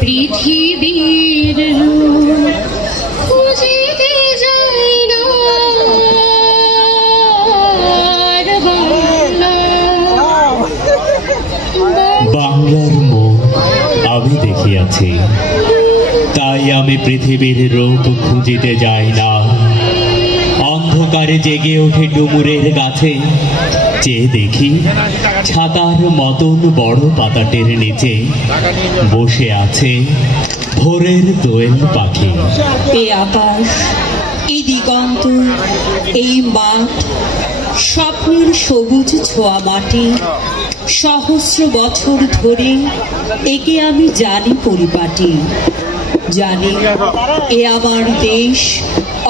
পৃথিবীর রূপ খুঁজিতে যাই না বাংলার মুখ আমি দেখিয়াছি, তাই আমি পৃথিবীর রূপ খুঁজিতে যাই না। অন্ধকারে জেগে ওঠে ডুমুরের গাছে, চেয়ে দেখি ছাতার মতন বড় পাতাটের নিচে বসে আছে ভোরের দোয়েল পাখি। এ আকাশ, এই দিগন্ত, এই মাঠ, স্বপ্নের সবুজ ছোঁয়া মাটি, সহস্র বছর ধরে একে আমি জানি পরিপাটি। জানি এ আমার দেশ,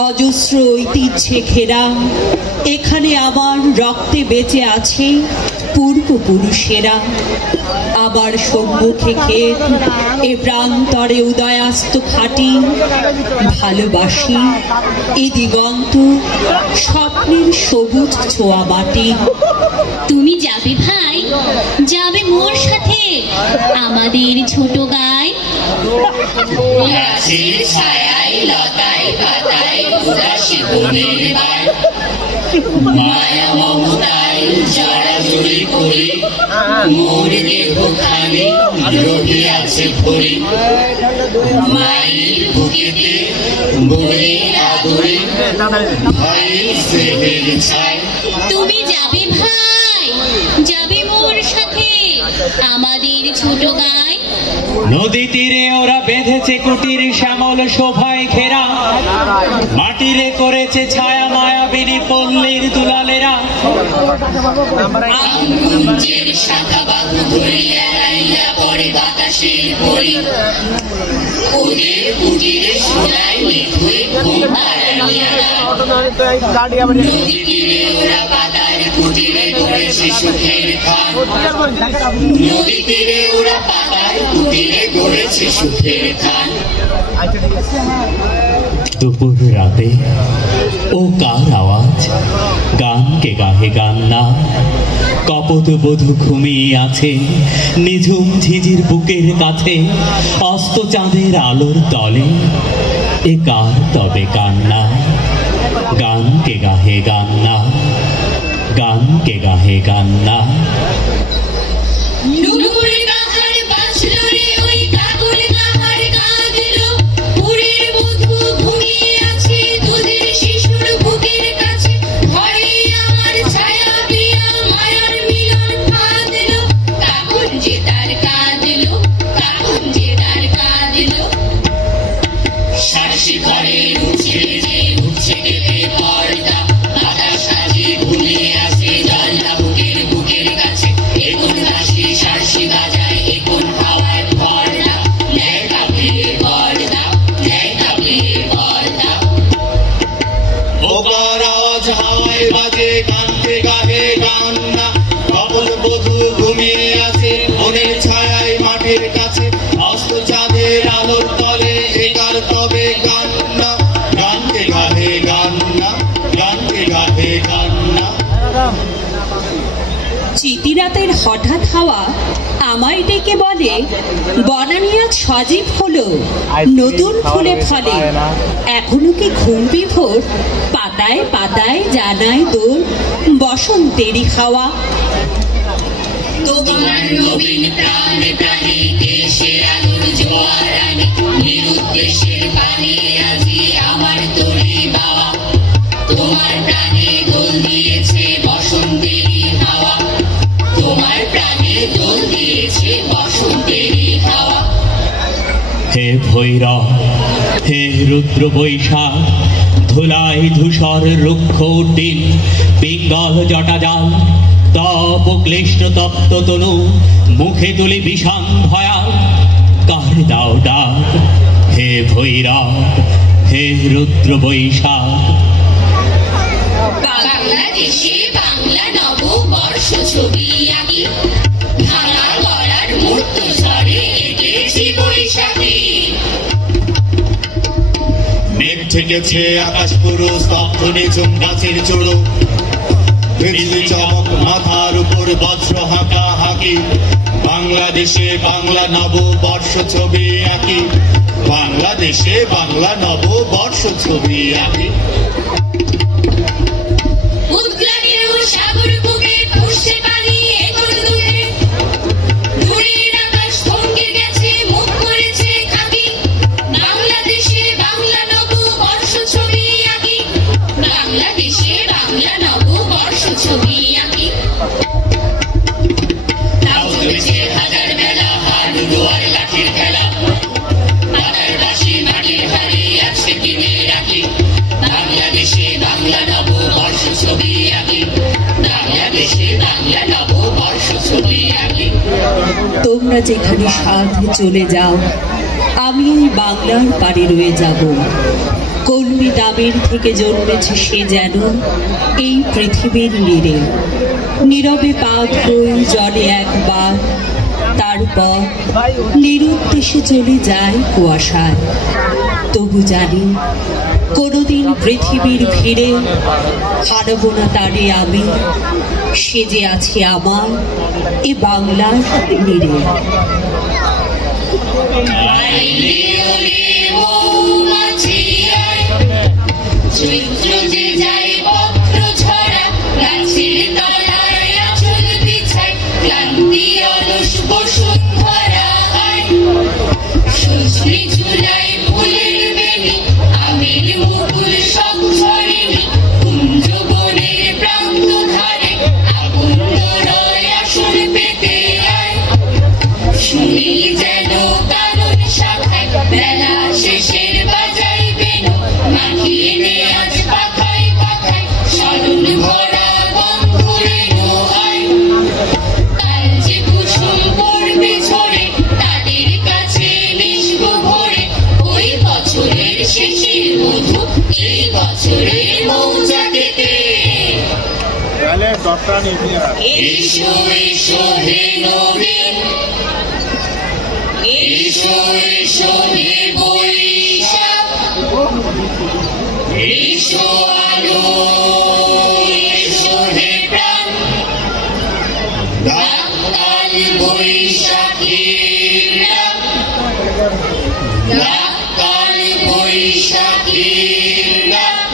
অজস্র ঐতিহ্যে ঘেরা। এখানে আমার রক্তে বেঁচে আছে পূর্বপুরুষেরা। আবার সম্মুখে ক্ষেত, এ প্রান্তরে উদয়াস্ত ঘাটি। ভালোবাসি এ দিগন্ত, স্বপ্নের সবুজ ছোঁয়া মাটি। তুমি যাবে ভাই, যাবে মোর সাথে আমাদের ছোট গায়। গাছের ছায়ায় লতায় পাতায় উদাসী বনের বাই, মায়া মমতায় জড়াজড়ি করি মোর দেহখানি রহিয়াছে ভরি। মায়ের বুকেতে বনের আদরে ভয়ের স্নেহের ছায়। তুমি যাবে ভাই, যাবে মোর সাথে আমাদের ছোট গায়। নদী তীরে ওরা বেঁধেছে কুটির শ্যামল শোভায় ঘেরা, মাটিরে করেছে ছায়া মায়াবিনী পল্লীর দুলালেরা। আমকুঞ্জের শাখা বাহু ধরিয়া লাইলা পড়ে বাতাসের পরি, ওদের কুটিরে শোনায় মিঠুই ঘুম পাড়ানিয়া। নদী তীরে ওরা পাতার কুটিরে গড়েছে সুখের খান, নদী তীরে ওরা পাতার কুটিরে গড়েছে সুখের খান। দুপুর রাতে ও কার আওয়াজ, গান কে গাহে গান না। কপট বধূ ঘুমিয়ে আছে নিঝুম ঝিঝির বুকের কাছে, অস্ত চাঁদের আলোর তলে এ কার তবে কান্না। গান কে গাহে গান না, গান কে গাহে গান না। ডুমুরে কাহার বাজলো রে, ওই কাকর কাহার কাঁদলো। পুরীর বধূ ঘুমিয়ে আছে দুধের শিশুর বুকের কাছে। ঘরে আমার ছায়া প্রিয়া মায়ার মিলন ফাঁদলো। কাকুন যে তার কাঁদলো, কাকুন যে তার কাঁদলো। শাসি ঘরে উঠছে যে উঠছে কেঁপে পর্দা, বাতাস সাজি ঘুমিয়ে আছে জল্লা বুকের বুকের কাছে। এখন হাসি শাসি বাজায়, এখন হাওয়ায় পর্দা, ন্যায় কাঁপিয়ে পর্দা, ন্যায় কাঁপিয়ে পর্দা। ওপার আওয়াজ হাওয়ায় বাজে, কানতে গাহে গান না। কপল বধূ ঘুমিয়ে আছে বনের ছায়ায় মাঠের কাছে, অস্ত চাঁদের আলোর তলে একার তবে গান না। গানকে গাহে গান না, গানকে গাহে গান না। চিতিরাতের হঠাৎ হাওয়া আমায় ডেকে বলে, বনানিয়া সজীব হলো নতুন ফুলে ফলে। এখনো কি ঘুম বিভোর, পাতায় পাতায় জানায় দোল বসন্তেরই হাওয়া। তোমার নবীন প্রাণে প্রাণে এসে আলোর জোয়ার আনে, নিরুদ্দেশের পানে আজি আমার তরি বাওয়া। তোমার প্রাণে দোল দিয়েছে বসন্তেরই হাওয়া, তোমার প্রাণে দোল দিয়েছে বসন্তেরই হাওয়া। হে ভৈরব, হে রুদ্র বৈশাখ, ধুলাই ধূসর রুক্ষ উড্ডিন পিঙ্গল জটাজাল। তপ ক্লিষ্ট তপ্ত তনু মুখে তুলি বিষাণ ভয়াল। কার দাও ডাক, হে ভৈরব, হে রুদ্র বৈশাখ। বাংলাদেশে বাংলা নববর্ষ ছবি আঁকি, ভাঙা গড়ার মূর্ত ঝড়ে এঁকেছি বৈশাখী। মেঘ ঠেকেছে আকাশ পুরো স্তব্ধ নিঝুম গাছের চূড়ো, বিজলি চমক মাথার উপর বজ্র হাঁকা হাঁকি। বাংলাদেশে বাংলা নববর্ষ ছবি আঁকি, বাংলাদেশে বাংলা নববর্ষ ছবি আঁকি। উদ্গ্লানির সাগর বুকে ফুঁসছে পানি একর দূরে, দূরের আকাশ থমকে গেছে, মুখ করেছে খাকি। বাংলাদেশে বাংলা নববর্ষ ছবি আঁকি, বাংলাদেশে বাংলা নববর্ষ ছবি আঁকি। তাও চলেছে হাজার বেলা, হাডুডু আর লাঠির খেলা, পাতার বাঁশি মাটির হাড়ি আছে কিনে রাখি। বাংলাদেশে বাংলা নববর্ষ ছবি আঁকি, বাংলাদেশে বাংলা নববর্ষ ছবি আঁকি। তোমরা যেখানে সাধে চলে যাও, আমি এই বাংলার পাড়ে রয়ে যাব। কলমি দামের থেকে জন্মেছে সে যেন এই পৃথিবীর নীরে, নীরবে পা ধুই জলে একবার, তারপর নিরুদ্দেশে চলে যায় কুয়াশায়। তবু জানি কোনোদিন পৃথিবীর ভিড়ে হারাব না তারে আমি, সে যে আছে আমার এ বাংলার নীরে। চৈত্র যে যায় বক্র ঝরা, গাছের তলায় আঁচল বিছায়, ক্লান্তি অলস বসুন্ধরা আয়। ষষ্ঠী জুলাই ফুলের বেনি, আমের মুকুল সব ঝরেনি, কুঞ্জ বনের প্রান্ত ধারে আগুন রয় আসন পেতে আয়। শুনি যেন কারণ শাখায় বেলা শেষের বাজাই বেনো, মাখিয়ে নে আজ পাখায় পাখায় স্মরণ ভরা গন্ধ রেণু আয়। কাল যে কুসুম পড়বে ঝরে, তাদের কাছে মিশব ভরে, ওই বছরের শেষের মধু এই বছরের মৌচাকেতে। এসো এসো হে নবীন, এসো এসো হে বৈশাখ, এসো আলো এসো হে প্রাণ। কাল বৈশাখীর ডাক, কাল বৈশাখীর ডাক।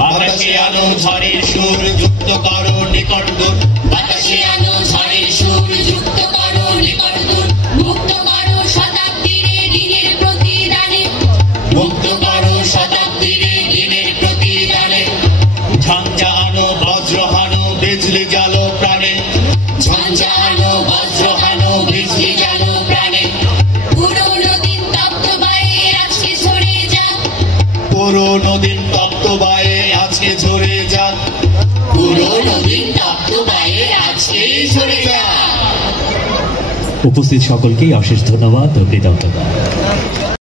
বাতাসে আলো ঝড়ের সুর যুক্ত করো নিকট দূর, বাতাসে আলো ঝড়ের সুর যুক্ত করো নিকট দূর। মুক্ত করো শতাব্দীর দিনের প্রতিদানে, মুক্ত করো শতাব্দীর দিনের প্রতিদানে। ঝঞ্ঝা আনো বজ্র হানো বিজলি জালো প্রাণে, ঝঞ্ঝা আনো বজ্র হানো বিজলি জালো প্রাণে। পুরোনো দিন তপ্ত বায়ে আজকে ঝরে যাক, পুরোনো দিন তপ্ত বায়ে আজকে ঝরে যাক, পুরোনো দিন তপ্ত বায়ে আজকে ঝরে যাক। উপস্থিত সকলকেই অশেষ ধন্যবাদ ও কৃতজ্ঞতা।